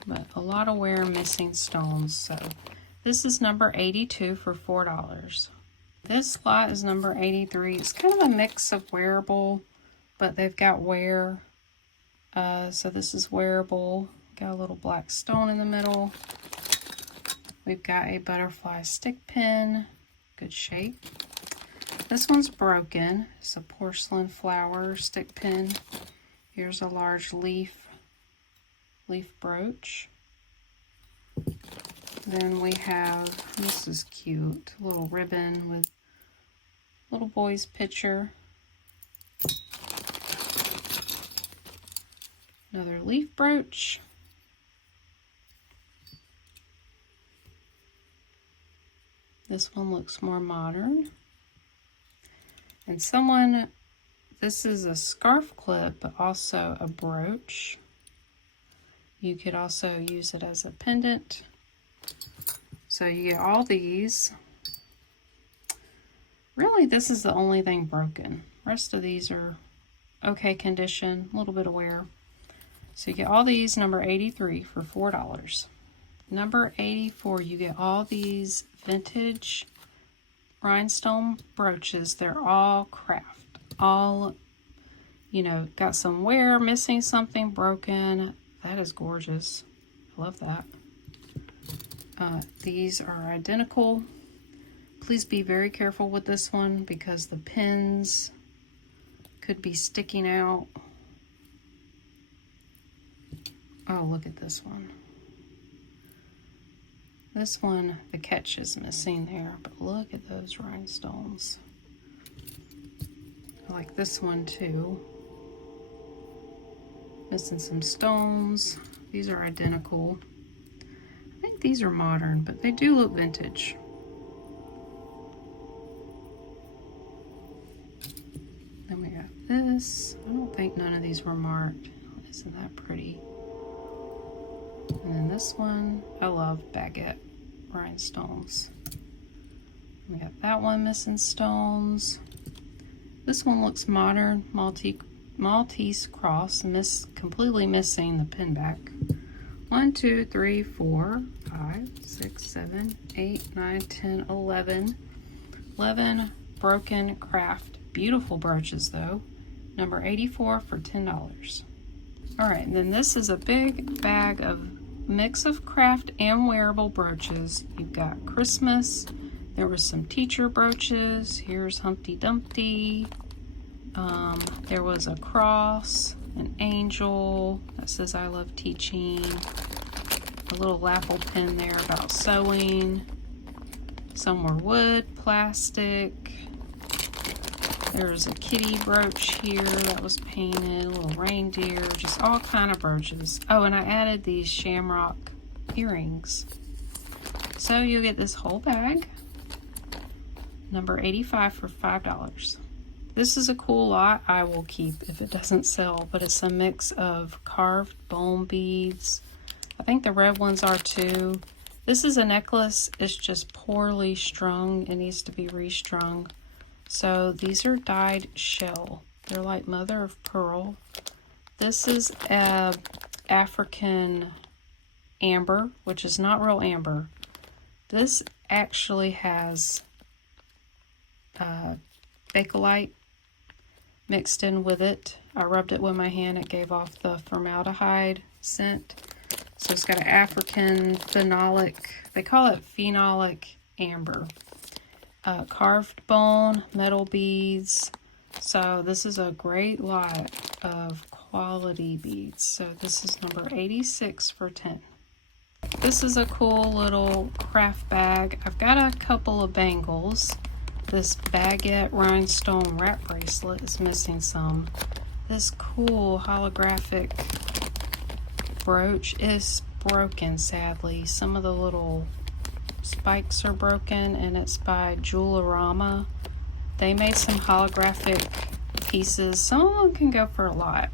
But a lot of wear, missing stones. So this is number 82 for $4. This lot is number 83. It's kind of a mix of wearable, but they've got wear. So this is wearable. Got a little black stone in the middle. We've got a butterfly stick pin. Good shape. This one's broken. It's a porcelain flower stick pin. Here's a large leaf brooch. Then we have, this is cute, a little ribbon with little boy's picture. Another leaf brooch. This one looks more modern. And someone, this is a scarf clip, but also a brooch. You could also use it as a pendant. So you get all these. Really, this is the only thing broken. Rest of these are okay condition, a little bit of wear. So you get all these, number 83 for $4. Number 84, you get all these vintage rhinestone brooches. They're all craft. All, you know, got some wear, missing something, broken. That is gorgeous. I love that. These are identical. Please be very careful with this one because the pins could be sticking out. Oh, look at this one. This one, the catch is missing there, but look at those rhinestones. I like this one too. Missing some stones. These are identical. I think these are modern, but they do look vintage. Then we got this. I don't think none of these were marked. Isn't that pretty? And then this one, I love baguette rhinestones. We got that one missing stones. This one looks modern, Maltese cross, completely missing the pin back. 1, 2, 3, 4, 5, 6, 7, 8, 9, 10, 11. 11 broken craft. Beautiful brooches though. Number 84 for $10. Alright, and then this is a big bag of mix of craft and wearable brooches. You've got Christmas. There was some teacher brooches. Here's Humpty Dumpty. There was a cross, an angel that says I love teaching. A little lapel pin there about sewing. Some were wood, plastic. There's a kitty brooch here that was painted, a little reindeer, just all kind of brooches. Oh, and I added these shamrock earrings. So you'll get this whole bag, number 85 for $5. This is a cool lot I will keep if it doesn't sell, but it's a mix of carved bone beads. I think the red ones are too. This is a necklace, it's just poorly strung. It needs to be restrung. So these are dyed shell. They're like mother of pearl. This is a African amber, which is not real amber. This actually has Bakelite mixed in with it. I rubbed it with my hand. It gave off the formaldehyde scent. So it's got an African phenolic, they call it phenolic amber. Carved bone, metal beads. So this is a great lot of quality beads. So this is number 86 for $10. This is a cool little craft bag. I've got a couple of bangles. This baguette rhinestone wrap bracelet is missing some. This cool holographic brooch is broken, sadly. Some of the little spikes are broken, and it's by Jewelorama. They made some holographic pieces. Some of them can go for a lot.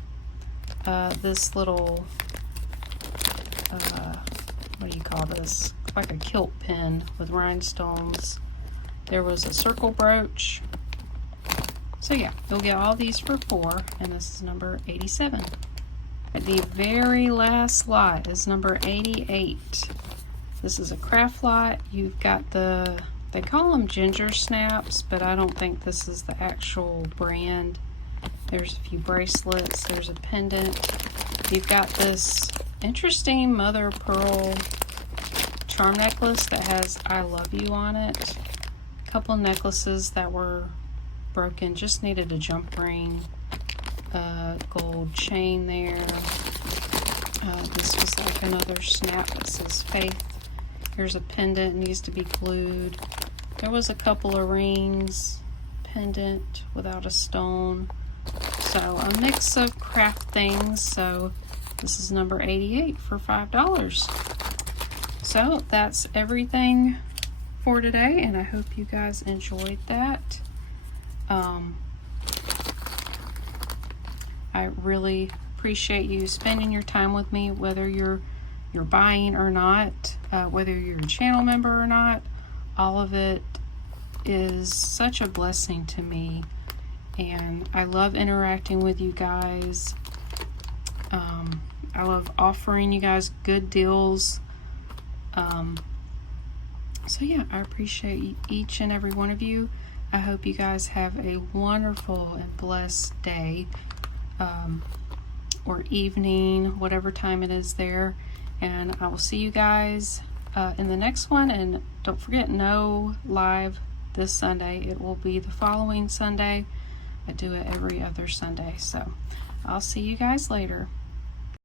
This little, what do you call this? Like a kilt pin with rhinestones. There was a circle brooch. So yeah, you'll get all these for $4, and this is number 87. The very last lot is number 88. This is a craft lot. You've got the, they call them ginger snaps, but I don't think this is the actual brand. There's a few bracelets. There's a pendant. You've got this interesting mother of pearl charm necklace that has I love you on it. A couple necklaces that were broken, just needed a jump ring. Gold chain there. This was like another snap that says faith. Here's a pendant, needs to be glued. There was a couple of rings, pendant without a stone. So a mix of craft things. So this is number 88 for $5. So that's everything for today, and I hope you guys enjoyed that. I really appreciate you spending your time with me, whether you're buying or not, whether you're a channel member or not. All of it is such a blessing to me, and I love interacting with you guys. I love offering you guys good deals. So yeah, I appreciate each and every one of you. I hope you guys have a wonderful and blessed day, or evening, whatever time it is there. And I will see you guys in the next one. And don't forget, no live this Sunday. It will be the following Sunday. I do it every other Sunday. So I'll see you guys later.